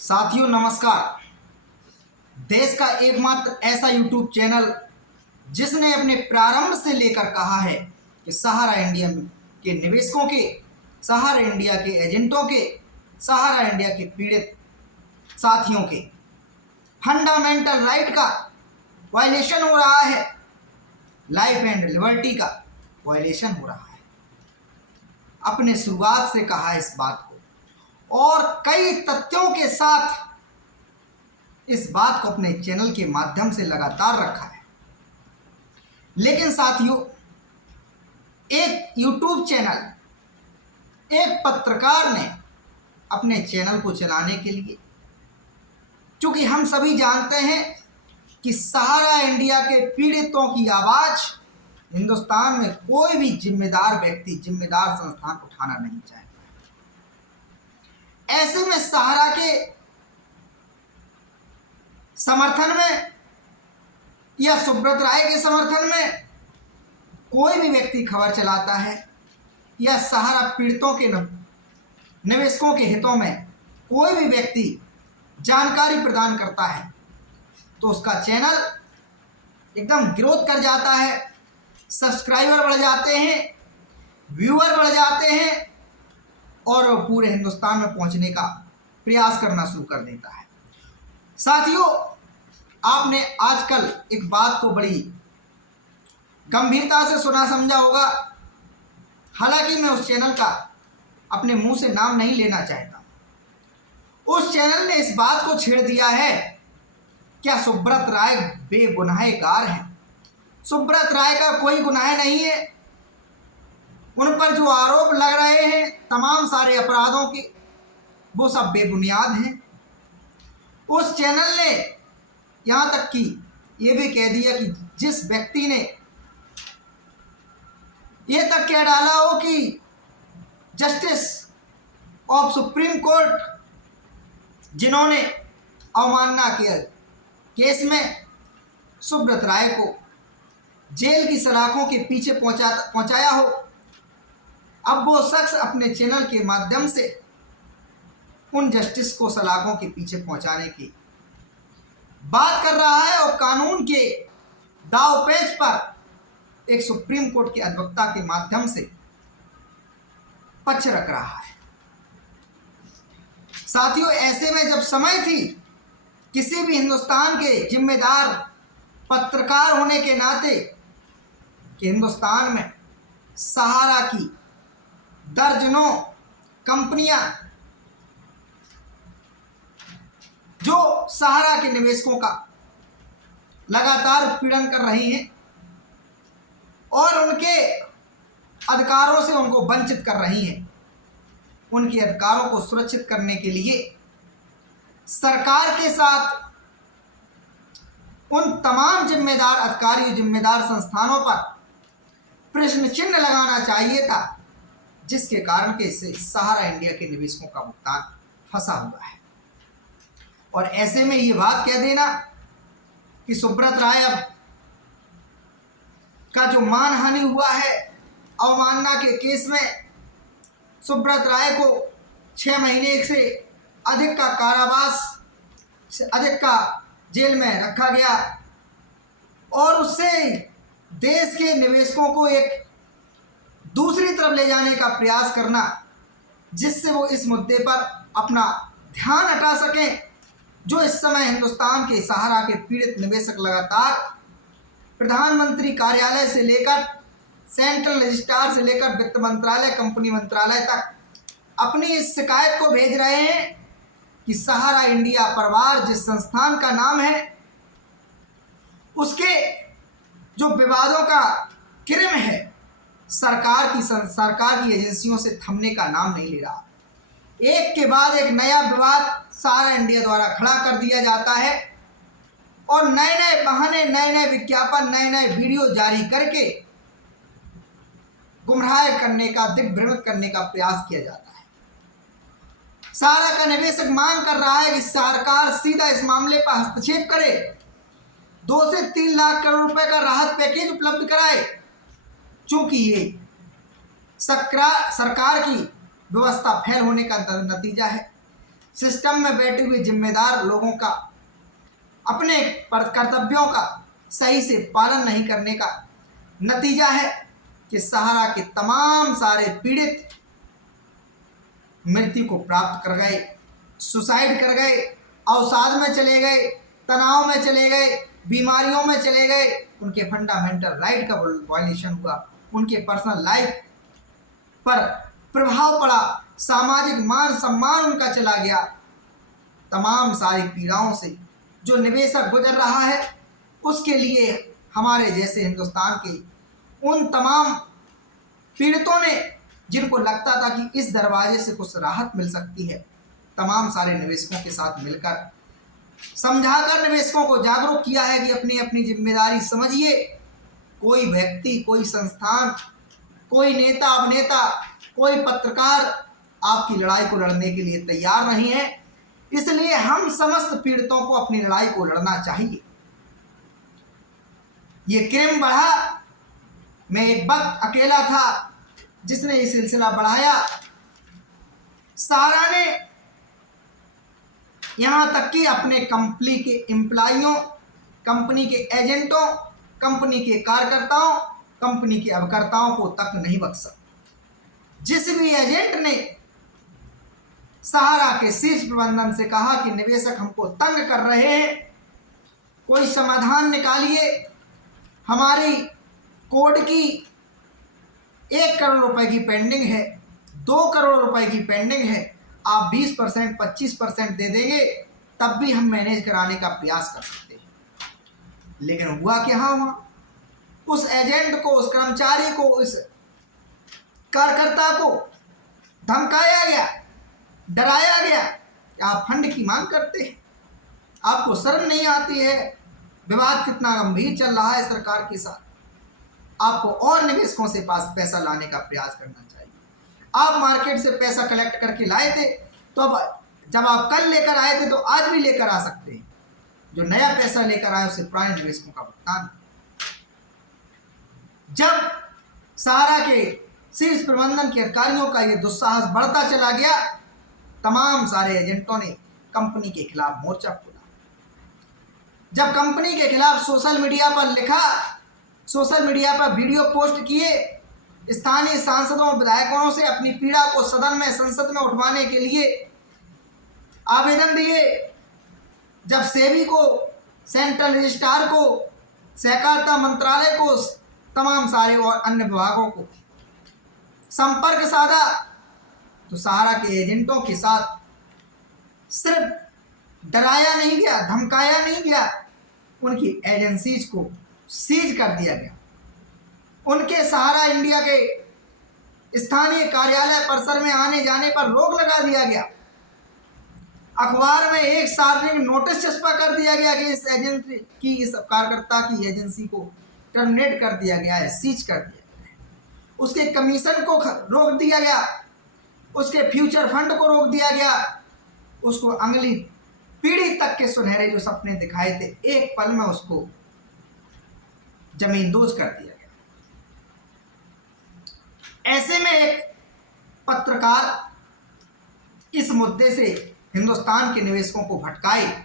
साथियों नमस्कार। देश का एकमात्र ऐसा यूट्यूब चैनल जिसने अपने प्रारंभ से लेकर कहा है कि सहारा इंडिया के निवेशकों के, सहारा इंडिया के एजेंटों के, सहारा इंडिया के पीड़ित साथियों के फंडामेंटल राइट का वायलेशन हो रहा है, लाइफ एंड लिबर्टी का वायलेशन हो रहा है। अपने शुरुआत से कहा इस बात को और कई तथ्यों के साथ इस बात को अपने चैनल के माध्यम से लगातार रखा है। लेकिन साथियों, एक यूट्यूब चैनल, एक पत्रकार ने अपने चैनल को चलाने के लिए, क्योंकि हम सभी जानते हैं कि सहारा इंडिया के पीड़ितों की आवाज़ हिंदुस्तान में कोई भी जिम्मेदार व्यक्ति, जिम्मेदार संस्थान उठाना नहीं चाहता। ऐसे में सहारा के समर्थन में या सुब्रत राय के समर्थन में कोई भी व्यक्ति खबर चलाता है या सहारा पीड़ितों के निवेशकों के हितों में कोई भी व्यक्ति जानकारी प्रदान करता है तो उसका चैनल एकदम ग्रोथ कर जाता है, सब्सक्राइबर बढ़ जाते हैं, व्यूअर बढ़ जाते हैं और पूरे हिंदुस्तान में पहुंचने का प्रयास करना शुरू कर देता है। साथियों, आपने आजकल एक बात को बड़ी गंभीरता से सुना समझा होगा। हालांकि मैं उस चैनल का अपने मुंह से नाम नहीं लेना चाहता। उस चैनल ने इस बात को छेड़ दिया है, क्या सुब्रत राय बेगुनाहगार हैं? सुब्रत राय का कोई गुनाह नहीं है। उन पर जो आरोप लग रहे हैं तमाम सारे अपराधों के, वो सब बेबुनियाद हैं। उस चैनल ने यहाँ तक कि ये भी कह दिया कि जिस व्यक्ति ने ये तक कह डाला हो कि जस्टिस ऑफ सुप्रीम कोर्ट जिन्होंने अवमानना के केस में सुब्रत राय को जेल की सलाखों के पीछे पहुंचाया हो, अब वो शख्स अपने चैनल के माध्यम से उन जस्टिस को सलाखों के पीछे पहुंचाने की बात कर रहा है और कानून के दांवपेच पर एक सुप्रीम कोर्ट के अधिवक्ता के माध्यम से पक्ष रख रहा है। साथियों, ऐसे में जब समय थी किसी भी हिंदुस्तान के जिम्मेदार पत्रकार होने के नाते कि हिंदुस्तान में सहारा की दर्जनों कंपनियां जो सहारा के निवेशकों का लगातार उत्पीड़न कर रही हैं और उनके अधिकारों से उनको वंचित कर रही हैं, उनके अधिकारों को सुरक्षित करने के लिए सरकार के साथ उन तमाम जिम्मेदार अधिकारियों, जिम्मेदार संस्थानों पर प्रश्न चिन्ह लगाना चाहिए था, जिसके कारण के इससे सहारा इंडिया के निवेशकों का भुगतान फंसा हुआ है। और ऐसे में ये बात कह देना कि सुब्रत राय अब का जो मानहानि हुआ है अवमानना के केस में, सुब्रत राय को 6 महीने से अधिक का कारावास से अधिक का जेल में रखा गया और उससे देश के निवेशकों को एक दूसरी तरफ ले जाने का प्रयास करना, जिससे वो इस मुद्दे पर अपना ध्यान हटा सकें, जो इस समय हिंदुस्तान के सहारा के पीड़ित निवेशक लगातार प्रधानमंत्री कार्यालय से लेकर सेंट्रल रजिस्ट्रार से लेकर वित्त मंत्रालय, कंपनी मंत्रालय तक अपनी इस शिकायत को भेज रहे हैं कि सहारा इंडिया परिवार जिस संस्थान का नाम है, उसके जो विवादों का क्रम है सरकार की एजेंसियों से थमने का नाम नहीं ले रहा। एक के बाद एक नया विवाद सहारा इंडिया द्वारा खड़ा कर दिया जाता है और नए नए बहाने, नए नए विज्ञापन, नए नए वीडियो जारी करके गुमराह करने का, दिग्भ्रमित करने का प्रयास किया जाता है। सहारा का निवेशक मांग कर रहा है कि सरकार सीधा इस मामले पर हस्तक्षेप करे, 2 से 3 लाख करोड़ रुपए का राहत पैकेज उपलब्ध कराए, चूंकि ये सरकार की व्यवस्था फेल होने का नतीजा है। सिस्टम में बैठे हुए जिम्मेदार लोगों का अपने कर्तव्यों का सही से पालन नहीं करने का नतीजा है कि सहारा के तमाम सारे पीड़ित मृत्यु को प्राप्त कर गए, सुसाइड कर गए, अवसाद में चले गए, तनाव में चले गए, बीमारियों में चले गए। उनके फंडामेंटल राइट का वायलेशन हुआ, उनके पर्सनल लाइफ पर प्रभाव पड़ा, सामाजिक मान सम्मान उनका चला गया। तमाम सारी पीड़ाओं से जो निवेशक गुजर रहा है, उसके लिए हमारे जैसे हिंदुस्तान के उन तमाम पीड़ितों ने, जिनको लगता था कि इस दरवाजे से कुछ राहत मिल सकती है, तमाम सारे निवेशकों के साथ मिलकर समझाकर निवेशकों को जागरूक किया है कि अपनी अपनी जिम्मेदारी समझिए। कोई व्यक्ति, कोई संस्थान, कोई नेता, अभिनेता, कोई पत्रकार आपकी लड़ाई को लड़ने के लिए तैयार नहीं है। इसलिए हम समस्त पीड़ितों को अपनी लड़ाई को लड़ना चाहिए। ये क्राइम बढ़ा, मैं एक वक्त अकेला था जिसने ये सिलसिला बढ़ाया। सहारा ने यहाँ तक कि अपने कंपनी के एम्प्लॉइयों, कंपनी के एजेंटों, कंपनी के कार्यकर्ताओं, कंपनी के अभिकर्ताओं को तक नहीं बख्शा। जिस भी एजेंट ने सहारा के शीर्ष प्रबंधन से कहा कि निवेशक हमको तंग कर रहे हैं, कोई समाधान निकालिए, हमारी कोड की 1 करोड़ रुपए की पेंडिंग है, 2 करोड़ रुपए की पेंडिंग है, आप 20%, 25% दे देंगे तब भी हम मैनेज कराने का प्रयास कर सकते हैं। लेकिन हुआ क्या हुआ, उस एजेंट को, उस कर्मचारी को, उस कार्यकर्ता को धमकाया गया, डराया गया कि आप फंड की मांग करते हैं, आपको शर्म नहीं आती है, विवाद कितना गंभीर चल रहा है सरकार के साथ, आपको और निवेशकों से पास पैसा लाने का प्रयास करना चाहिए। आप मार्केट से पैसा कलेक्ट करके लाए थे, तो अब जब आप कल लेकर आए थे तो आज भी लेकर आ सकते हैं। जो नया पैसा लेकर आए उसे पुराने निवेशकों का भुगतान। जब सहारा के शीर्ष प्रबंधन के अधिकारियों का ये दुस्साहस बढ़ता चला गया, तमाम सारे एजेंटों ने कंपनी के खिलाफ मोर्चा खोला। जब कंपनी के खिलाफ सोशल मीडिया पर लिखा, सोशल मीडिया पर वीडियो पोस्ट किए, स्थानीय सांसदों, विधायकों से अपनी पीड़ा को सदन में, संसद में उठवाने के लिए आवेदन दिए, जब सेबी को, सेंट्रल रजिस्ट्रार को, सहकारिता मंत्रालय को, तमाम सारे और अन्य विभागों को संपर्क साधा, तो सहारा के एजेंटों के साथ सिर्फ डराया नहीं गया, धमकाया नहीं गया, उनकी एजेंसीज को सीज कर दिया गया। उनके सहारा इंडिया के स्थानीय कार्यालय परिसर में आने जाने पर रोक लगा दिया गया। अखबार में एक सार्वजनिक नोटिस चस्पा कर दिया गया कि इस एजेंसी की, इस कार्यकर्ता की एजेंसी को टर्मिनेट कर दिया गया है, सीज कर दिया गया है। उसके कमीशन को रोक दिया गया, उसके फ्यूचर फंड को रोक दिया गया, उसको अगली पीढ़ी तक के सुनहरे जो सपने दिखाए थे, एक पल में उसको जमींदोज कर दिया गया। ऐसे में एक पत्रकार इस मुद्दे से हिंदुस्तान के निवेशकों को भटकाए,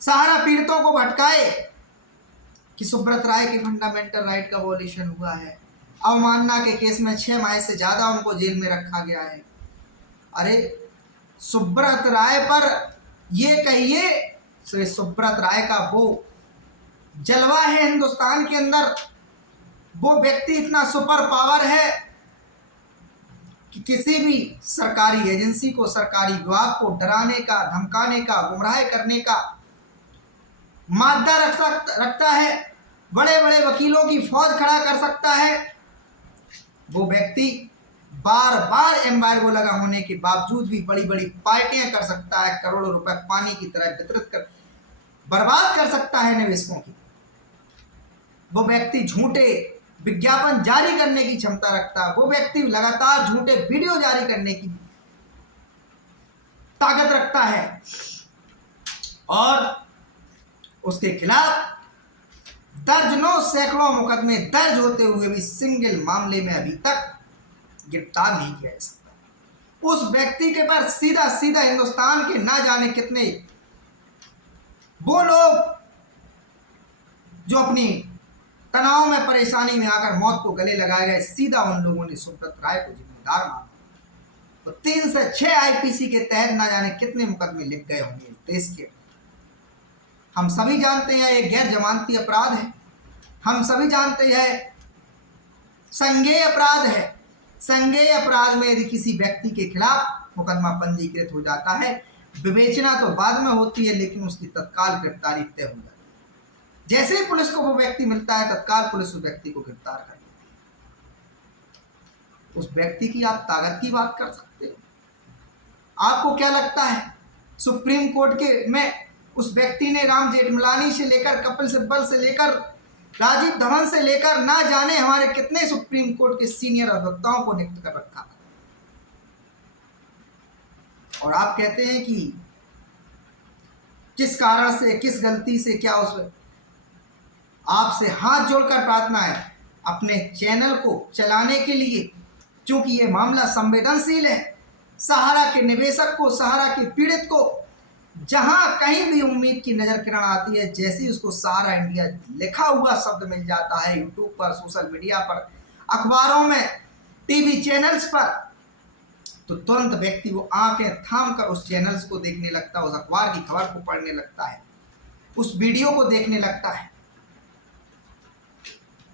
सहारा पीड़ितों को भटकाए कि सुब्रत राय के फंडामेंटल राइट का वॉयलेशन हुआ है, अवमानना के केस में 6 माह से ज़्यादा उनको जेल में रखा गया है। अरे सुब्रत राय पर ये कहिए, श्री सुब्रत राय का वो जलवा है हिंदुस्तान के अंदर, वो व्यक्ति इतना सुपर पावर है कि किसी भी सरकारी एजेंसी को, सरकारी विभाग को डराने का, धमकाने का, गुमराह करने का मादा रखता है, बड़े बड़े वकीलों की फौज खड़ा कर सकता है। वो व्यक्ति बार बार एम्बार्गो लगा होने के बावजूद भी बड़ी बड़ी पार्टियां कर सकता है, करोड़ों रुपए पानी की तरह वितरित कर बर्बाद कर सकता है निवेशकों की। वो व्यक्ति झूठे विज्ञापन जारी करने की क्षमता रखता है, वो व्यक्ति लगातार झूठे वीडियो जारी करने की ताकत रखता है, और उसके खिलाफ दर्जनों सैकड़ों मुकदमे दर्ज होते हुए भी सिंगल मामले में अभी तक गिरफ्तार नहीं किया जा सकता। उस व्यक्ति के पर सीधा सीधा हिंदुस्तान के ना जाने कितने वो लोग जो अपनी तनाव में परेशानी में आकर मौत को गले लगाए गए, सीधा उन लोगों ने सुब्रत राय को जिम्मेदार माना। तो 3 से 6 आईपीसी के तहत ना जाने कितने मुकदमे लिख गए होंगे इस देश के। हम सभी जानते हैं ये गैर जमानती अपराध है, हम सभी जानते हैं संज्ञेय अपराध है। संज्ञेय अपराध में यदि किसी व्यक्ति के खिलाफ मुकदमा पंजीकृत हो जाता है, विवेचना तो बाद में होती है, लेकिन उसकी तत्काल गिरफ्तारी तय हो जाती है। जैसे ही पुलिस को वो व्यक्ति मिलता है, तत्काल पुलिस उस व्यक्ति को गिरफ्तार कर लेती है। उस व्यक्ति की आप ताकत की बात कर सकते हो? आपको क्या लगता है सुप्रीम कोर्ट के में उस व्यक्ति ने राम जेठमलानी से लेकर कपिल सिब्बल से लेकर राजीव धवन से लेकर ना जाने हमारे कितने सुप्रीम कोर्ट के सीनियर अधिवक्ताओं को नियुक्त कर रखा था, और आप कहते हैं कि किस कारण से, किस गलती से, क्या उस आपसे हाथ जोड़कर प्रार्थना है अपने चैनल को चलाने के लिए, क्योंकि ये मामला संवेदनशील है। सहारा के निवेशक को, सहारा के पीड़ित को जहां कहीं भी उम्मीद की नजर किरण आती है, जैसे ही उसको सहारा इंडिया लिखा हुआ शब्द मिल जाता है यूट्यूब पर, सोशल मीडिया पर, अखबारों में, टीवी चैनल्स पर, तो तुरंत व्यक्ति वो आंखें थाम कर उस चैनल्स को देखने लगता है, उस अखबार की खबर को पढ़ने लगता है, उस वीडियो को देखने लगता है।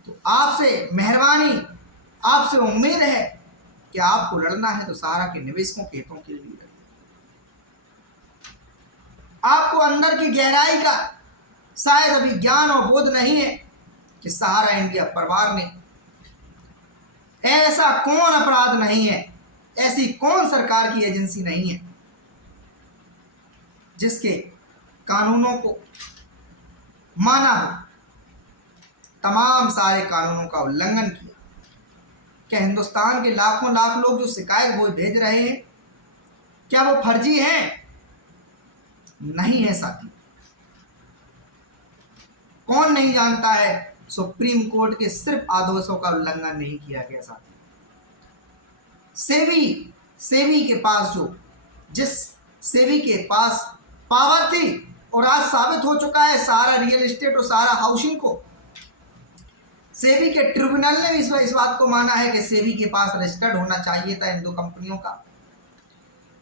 तो आपसे मेहरबानी, आपसे उम्मीद है कि आपको लड़ना है तो सहारा के निवेशकों के हितों के लिए लड़िए। आपको अंदर की गहराई का शायद अभी ज्ञान और बोध नहीं है कि सहारा इंडिया परिवार ने ऐसा कौन अपराध नहीं है, ऐसी कौन सरकार की एजेंसी नहीं है जिसके कानूनों को माना हो, तमाम सारे कानूनों का उल्लंघन किया। क्या हिंदुस्तान के लाखों लाख लोग जो शिकायत वो भेज रहे हैं, क्या वो फर्जी हैं? नहीं है साथी। कौन नहीं जानता है सुप्रीम कोर्ट के सिर्फ आदेशों का उल्लंघन नहीं किया गया साथी। सेबी के पास जिस सेबी के पास पावर थी, और आज साबित हो चुका है सहारा रियल एस्टेट और सहारा हाउसिंग को, सेबी के ट्रिब्यूनल ने भी इस बात को माना है कि सेबी के पास रजिस्टर्ड होना चाहिए था इन दो कंपनियों का।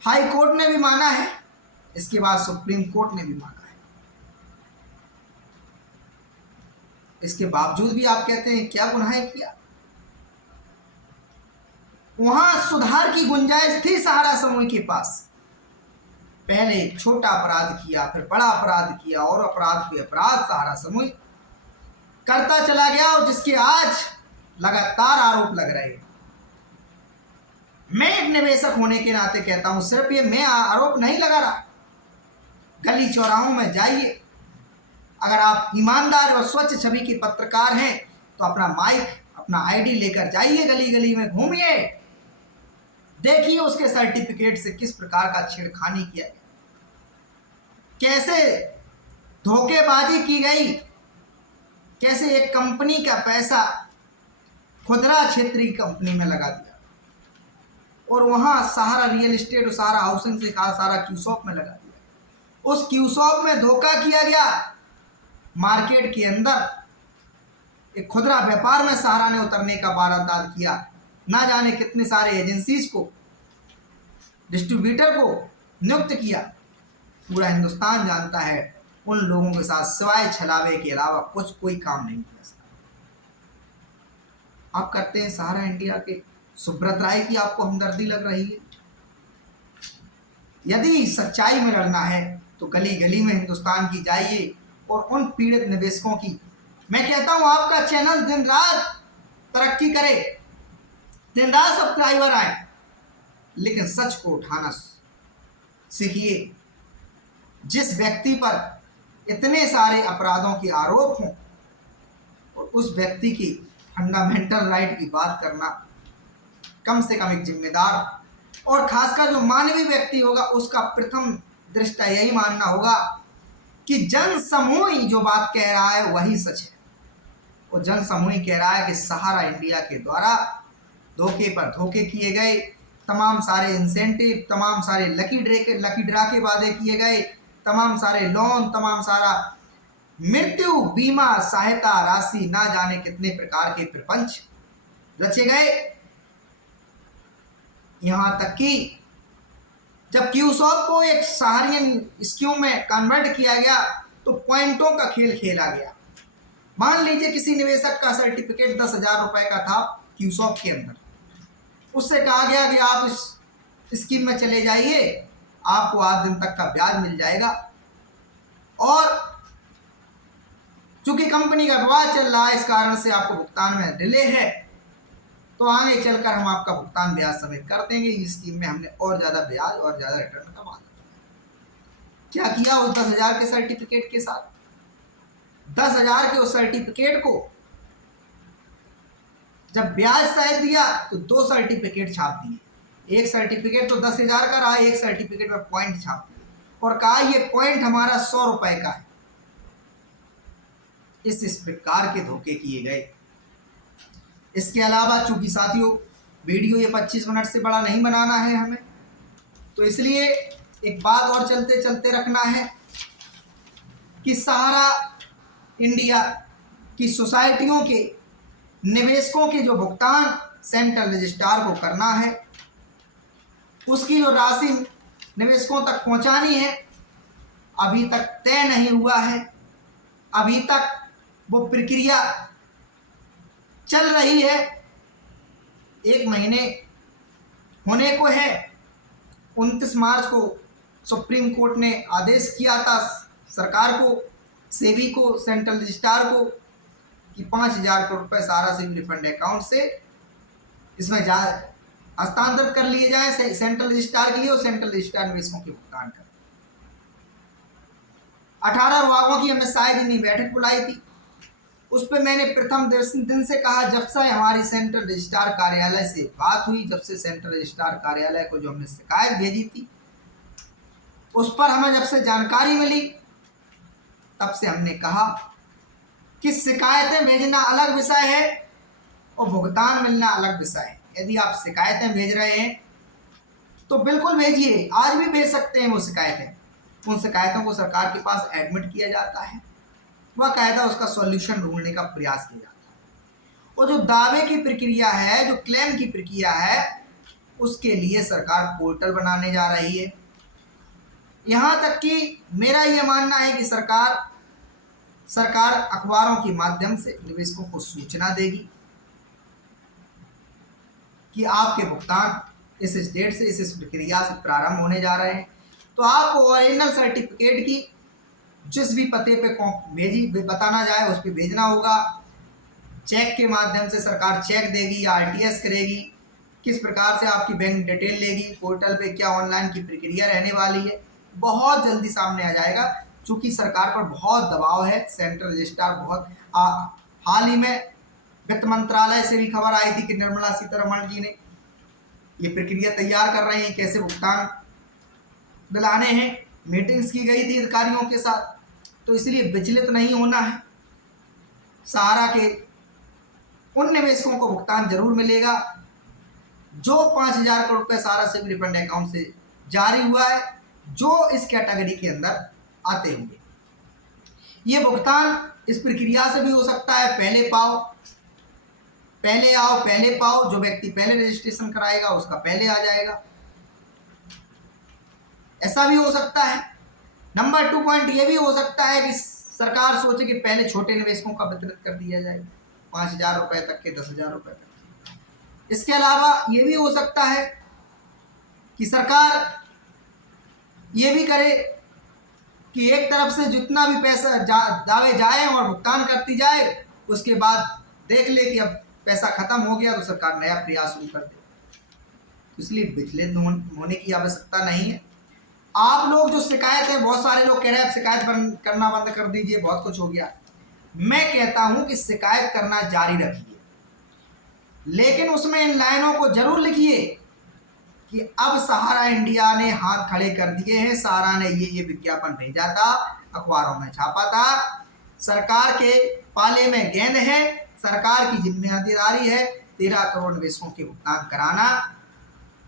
हाई कोर्ट ने भी माना है, इसके बाद सुप्रीम कोर्ट ने भी माना है। इसके बावजूद भी आप कहते हैं क्या गुनाह किया? वहां सुधार की गुंजाइश थी सहारा समूह के पास। पहले एक छोटा अपराध किया, फिर बड़ा अपराध किया, और अपराध पे अपराध सहारा समूह करता चला गया, और जिसके आज लगातार आरोप लग रहे हैं। मैं एक निवेशक होने के नाते कहता हूं, सिर्फ ये मैं आरोप नहीं लगा रहा। गली चौराहों में जाइए, अगर आप ईमानदार और स्वच्छ छवि के पत्रकार हैं तो अपना माइक, अपना आईडी लेकर जाइए, गली गली में घूमिए, देखिए उसके सर्टिफिकेट से किस प्रकार का छेड़खानी किया गया, कैसे धोखेबाजी की गई, कैसे एक कंपनी का पैसा खुदरा क्षेत्रीय कंपनी में लगा दिया, और वहां सहारा रियल एस्टेट और सहारा हाउसिंग से कहा सहारा क्यूसॉप में लगा दिया। उस क्यूसॉप में धोखा किया गया। मार्केट के अंदर एक खुदरा व्यापार में सहारा ने उतरने का वारदात किया। ना जाने कितने सारे एजेंसीज को, डिस्ट्रीब्यूटर को नियुक्त किया। पूरा हिंदुस्तान जानता है उन लोगों के साथ सिवाय छलावे के अलावा कोई काम नहीं किया। आप करते हैं सहारा इंडिया के सुब्रत राय की आपको हमदर्दी लग रही है। यदि सच्चाई में लड़ना है तो गली गली में हिंदुस्तान की जाइए, और उन पीड़ित निवेशकों की, मैं कहता हूं आपका चैनल दिन रात तरक्की करे, दिन रात सब्सक्राइबर आए, लेकिन सच को उठाना सीखिए। जिस व्यक्ति पर इतने सारे अपराधों के आरोप हों और उस व्यक्ति की फंडामेंटल राइट की बात करना, कम से कम एक जिम्मेदार और खासकर जो मानवीय व्यक्ति होगा उसका प्रथम दृष्टा यही मानना होगा कि जन समूह जो बात कह रहा है वही सच है। और जन समूह कह रहा है कि सहारा इंडिया के द्वारा धोखे पर धोखे किए गए, तमाम सारे इंसेंटिव, तमाम सारे लकी ड्रा के वादे किए गए, तमाम सारे लोन, तमाम सारा मृत्यु बीमा सहायता राशि, ना जाने कितने प्रकार के प्रपंच रचे गए। यहां तक कि जब क्यूसॉक को एक सहारियन स्कीम में कन्वर्ट किया गया तो पॉइंटों का खेल खेला गया। मान लीजिए किसी निवेशक का सर्टिफिकेट 10,000 रुपए का था क्यूसॉक के अंदर, उससे कहा गया कि आप इस स्कीम में चले जाइए, आपको 8 दिन तक का ब्याज मिल जाएगा, और चूंकि कंपनी का विवाद चल रहा है इस कारण से आपको भुगतान में डिले है, तो आगे चलकर हम आपका भुगतान ब्याज समेत कर देंगे। इस स्कीम में हमने और ज़्यादा ब्याज और ज़्यादा रिटर्न का वादा क्या किया उस 10,000 के सर्टिफिकेट के साथ। 10,000 के उस सर्टिफिकेट को जब ब्याज सहित दिया तो 2 सर्टिफिकेट छाप दिए। एक सर्टिफिकेट तो 10,000 का रहा, एक सर्टिफिकेट में पॉइंट छाप दिए और कहा ये पॉइंट हमारा 100 रुपए का है। इस प्रकार के धोखे किए गए। इसके अलावा चूंकि साथियों वीडियो ये 25 मिनट से बड़ा नहीं बनाना है हमें, तो इसलिए एक बात और चलते चलते रखना है कि सहारा इंडिया की सोसाइटियों के निवेशकों के जो भुगतान सेंट्रल रजिस्ट्रार को करना है, उसकी जो राशि निवेशकों तक पहुंचानी है, अभी तक तय नहीं हुआ है। अभी तक वो प्रक्रिया चल रही है। 1 महीने होने को है। 29 मार्च को सुप्रीम कोर्ट ने आदेश किया था सरकार को, सेबी को, सेंट्रल रजिस्ट्रार को कि 5,000 करोड़ रुपए सारा सिविल रिफंड अकाउंट से इसमें हस्तांतरित कर लिए जाए सेंट्रल रजिस्ट्रार के लिए, और सेंट्रल रजिस्ट्रार निवेशकों के भुगतान कर। 18 विभागों की हमने शायद बैठक बुलाई थी। उस पर मैंने प्रथम दिन से कहा, जब से हमारी सेंट्रल रजिस्ट्रार कार्यालय से बात हुई, जब से सेंट्रल रजिस्ट्रार कार्यालय को जो हमने शिकायत भेजी थी, उस पर हमें जब से जानकारी मिली, तब से हमने कहा कि शिकायतें भेजना अलग विषय है और भुगतान मिलना अलग विषय है। यदि आप शिकायतें भेज रहे हैं तो बिल्कुल भेजिए, आज भी भेज सकते हैं वो शिकायतें। उन शिकायतों को सरकार के पास एडमिट किया जाता है, वह कायदा उसका सॉल्यूशन ढूंढने का प्रयास किया जाता है, और जो दावे की प्रक्रिया है, जो क्लेम की प्रक्रिया है, उसके लिए सरकार पोर्टल बनाने जा रही है। यहाँ तक कि मेरा यह मानना है कि सरकार अखबारों के माध्यम से निवेशकों को सूचना देगी कि आपके भुगतान इस डेट से इस प्रक्रिया से प्रारंभ होने जा रहे हैं। तो आपको ओरिजिनल सर्टिफिकेट की जिस भी पते पे बताना जाए उस पर भेजना होगा। चेक के माध्यम से सरकार चेक देगी या आरटीएस करेगी, किस प्रकार से आपकी बैंक डिटेल लेगी, पोर्टल पे क्या ऑनलाइन की प्रक्रिया रहने वाली है, बहुत जल्दी सामने आ जाएगा। चूँकि सरकार पर बहुत दबाव है, सेंट्रल रजिस्ट्रार बहुत हाल ही में वित्त मंत्रालय से भी खबर आई थी कि निर्मला सीतारमण जी ने ये प्रक्रिया तैयार कर रहे हैं, कैसे भुगतान दिलाने हैं। मीटिंग्स की गई थी अधिकारियों के साथ, तो इसलिए विचलित नहीं होना है। सहारा के उन निवेशकों को भुगतान जरूर मिलेगा जो 5,000 करोड़ रुपए सहारा सिविल रिफंड अकाउंट से जारी हुआ है, जो इस कैटेगरी के अंदर आते होंगे। ये भुगतान इस प्रक्रिया से भी हो सकता है, पहले आओ पहले पाओ। जो व्यक्ति पहले रजिस्ट्रेशन कराएगा उसका पहले आ जाएगा, ऐसा भी हो सकता है। नंबर 2 पॉइंट ये भी हो सकता है कि सरकार सोचे कि पहले छोटे निवेशकों का वितरित कर दिया जाए, 5,000 रुपए तक के, 10,000 रुपए तक। इसके अलावा ये भी हो सकता है कि सरकार ये भी करे कि एक तरफ से जितना भी पैसा दावे जाए और भुगतान करती जाए, उसके बाद देख ले कि अब पैसा खत्म हो गया तो सरकार नया प्रयास शुरू कर दे। इसलिए विचलित होने की आवश्यकता नहीं है। आप लोग जो शिकायत है, बहुत सारे लोग कह रहे हैं शिकायत करना बंद कर दीजिए, बहुत कुछ हो गया। मैं कहता हूं कि शिकायत करना जारी रखिए, लेकिन उसमें इन लाइनों को जरूर लिखिए कि अब सहारा इंडिया ने हाथ खड़े कर दिए हैं, सहारा ने ये विज्ञापन भेजा था, अखबारों में छापा था, सरकार के पाले में गेंद है, सरकार की जिम्मेदारी है 13 करोड़ निवेशकों के भुगतान कराना।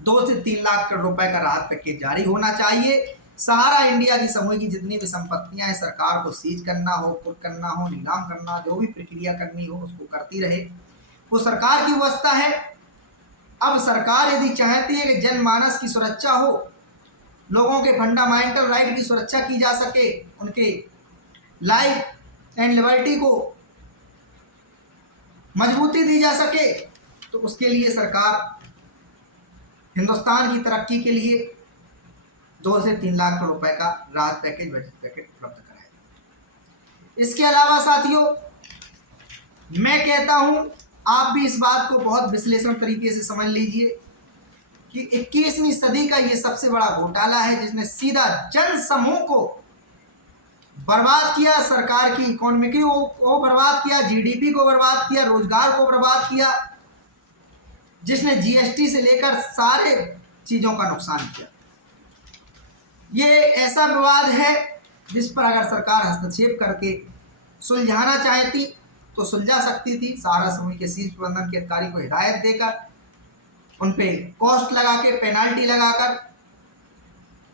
2 से 3 लाख करोड़ रुपए का राहत पैकेज जारी होना चाहिए। सहारा इंडिया की समूह की जितनी भी संपत्तियां हैं सरकार को सीज करना हो, कुर्क करना हो, नीलाम करना, जो भी प्रक्रिया करनी हो उसको करती रहे, वो सरकार की व्यवस्था है। अब सरकार यदि चाहती है कि जनमानस की सुरक्षा हो, लोगों के फंडामेंटल राइट की सुरक्षा की जा सके, उनके लाइफ एंड लिबर्टी को मजबूती दी जा सके, तो उसके लिए सरकार हिंदुस्तान की तरक्की के लिए 2 से 3 लाख करोड़ रुपए का राहत पैकेज, बजट पैकेज उपलब्ध कराया। इसके अलावा साथियों, मैं कहता हूं आप भी इस बात को बहुत विश्लेषण तरीके से समझ लीजिए कि 21वीं सदी का ये सबसे बड़ा घोटाला है जिसने सीधा जन समूह को बर्बाद किया, सरकार की इकोनॉमी को बर्बाद किया, जीडीपी को बर्बाद किया, रोजगार को बर्बाद किया, जिसने जीएसटी से लेकर सारे चीजों का नुकसान किया। ये ऐसा विवाद है जिस पर अगर सरकार हस्तक्षेप करके सुलझाना चाहती तो सुलझा सकती थी। सहारा समूह के शीर्ष प्रबंधन के अधिकारी को हिदायत देकर, उन पे कॉस्ट लगा के, पेनाल्टी लगाकर,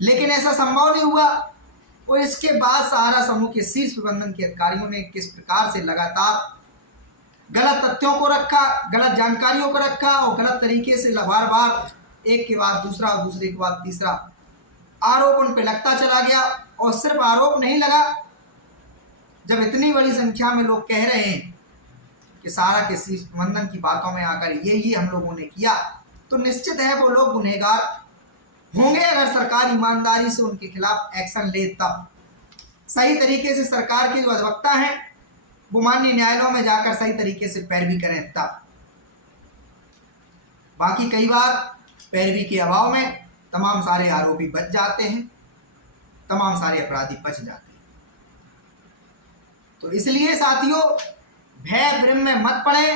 लेकिन ऐसा संभव नहीं हुआ। और इसके बाद सहारा समूह के शीर्ष प्रबंधन के अधिकारियों ने किस प्रकार से लगातार गलत तथ्यों को रखा, गलत जानकारियों को रखा और गलत तरीके से बार बार एक के बाद दूसरा और दूसरे के बाद तीसरा आरोप उन पे लगता चला गया। और सिर्फ आरोप नहीं लगा, जब इतनी बड़ी संख्या में लोग कह रहे हैं कि सहारा के शीर्ष प्रबंधन की बातों में आकर ये हम लोगों ने किया, तो निश्चित है वो लोग गुनहगार होंगे। अगर सरकार ईमानदारी से उनके खिलाफ एक्शन ले, तब सही तरीके से सरकार के जो अधिवक्ता हैं वो माननीय न्यायालयों में जाकर सही तरीके से पैरवी करें, तब। बाकी कई बार पैरवी के अभाव में तमाम सारे आरोपी बच जाते हैं, तमाम सारे अपराधी बच जाते हैं। तो इसलिए साथियों, भय भ्रम में मत पड़े।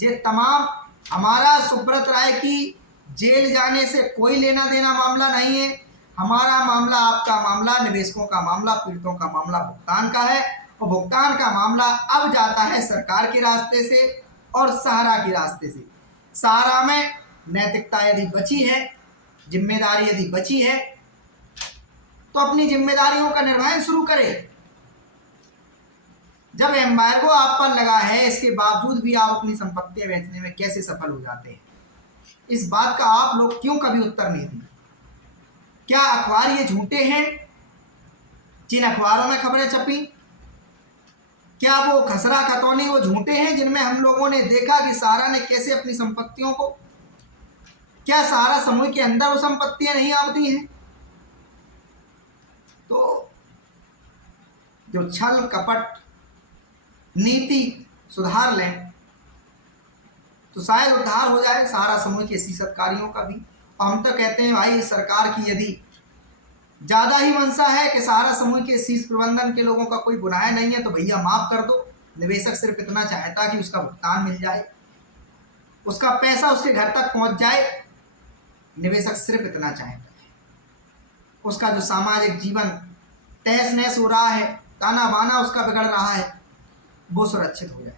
ये तमाम हमारा सुब्रत राय की जेल जाने से कोई लेना देना मामला नहीं है। हमारा मामला, आपका मामला, निवेशकों का मामला, पीड़ितों का मामला भुगतान का है। और भुगतान का मामला अब जाता है सरकार के रास्ते से और सहारा के रास्ते से। सहारा में नैतिकता यदि बची है, जिम्मेदारी यदि बची है, तो अपनी जिम्मेदारियों का निर्वहन शुरू करे। जब एम्बार्गो आप पर लगा है, इसके बावजूद भी आप अपनी संपत्तियां बेचने में कैसे सफल हो जाते हैं, इस बात का आप लोग क्यों कभी उत्तर नहीं दिए? क्या अखबार ये झूठे हैं जिन अखबारों में खबरें छपी? क्या वो खसरा खतौनी वो झूठे हैं जिनमें हम लोगों ने देखा कि सहारा ने कैसे अपनी संपत्तियों को, क्या सहारा समूह के अंदर वो संपत्तियां नहीं आती हैं? तो जो छल कपट नीति सुधार लें तो शायद उद्धार हो जाए सहारा समूह के शीर्ष अधिकारियों का भी। हम तो कहते हैं भाई, सरकार की यदि ज़्यादा ही मंशा है कि सहारा समूह के शीर्ष प्रबंधन के लोगों का कोई गुनाह नहीं है, तो भैया माफ़ कर दो। निवेशक सिर्फ इतना चाहता कि उसका भुगतान मिल जाए, उसका पैसा उसके घर तक पहुंच जाए। निवेशक सिर्फ इतना चाहता है, उसका जो सामाजिक जीवन तहस नहस हो रहा है, ताना बाना उसका बिगड़ रहा है, वो सुरक्षित हो जाए।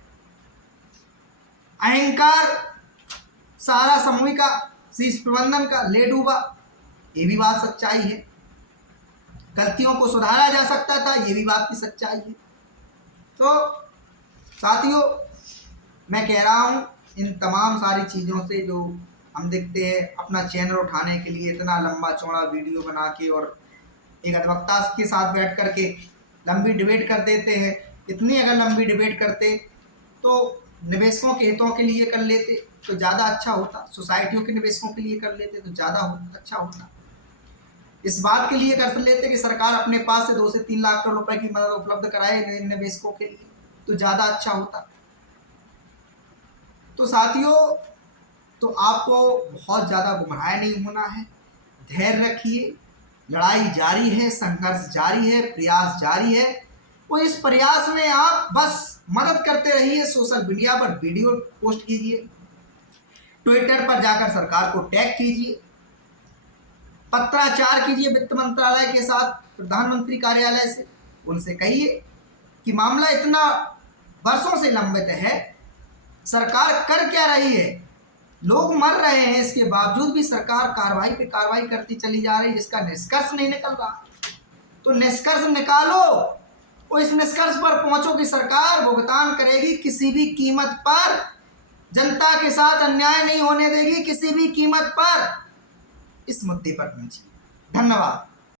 अहंकार सहारा समूह का शीर्ष प्रबंधन का ले डूबा, ये भी बात सच्चाई है। गलतियों को सुधारा जा सकता था, ये भी बात की सच्चाई है। तो साथियों, मैं कह रहा हूँ, इन तमाम सारी चीज़ों से जो हम देखते हैं, अपना चैनल उठाने के लिए इतना लंबा चौड़ा वीडियो बना के और एक अधिवक्ता के साथ बैठ कर के लंबी डिबेट कर देते हैं। इतनी अगर लंबी डिबेट करते तो निवेशकों के हितों के लिए कर लेते तो ज़्यादा अच्छा होता, सोसाइटियों के निवेशकों के लिए कर लेते तो ज़्यादा अच्छा होता। इस बात के लिए कर लेते कि सरकार अपने पास से 2 से 3 लाख करोड़ रुपए की मदद उपलब्ध कराए निवेशकों के लिए, तो ज़्यादा अच्छा होता। तो साथियों, तो आपको बहुत ज़्यादा गुमराह नहीं होना है। धैर्य रखिए, लड़ाई जारी है, संघर्ष जारी है, प्रयास जारी है। और इस प्रयास में आप बस मदद करते रहिए। सोशल मीडिया पर वीडियो पोस्ट कीजिए, ट्विटर पर जाकर सरकार को टैग कीजिए, पत्राचार कीजिए वित्त मंत्रालय के साथ, प्रधानमंत्री कार्यालय से। उनसे कहिए कि मामला इतना वर्षों से लंबित है, सरकार कर क्या रही है, लोग मर रहे हैं, इसके बावजूद भी सरकार कार्रवाई पे कार्रवाई करती चली जा रही है, जिसका निष्कर्ष नहीं निकल रहा। तो निष्कर्ष निकालो और इस निष्कर्ष पर पहुंचो कि सरकार भुगतान करेगी किसी भी कीमत पर, जनता के साथ अन्याय नहीं होने देगी किसी भी कीमत पर। इस मुद्दे पर पहुंचिए। धन्यवाद।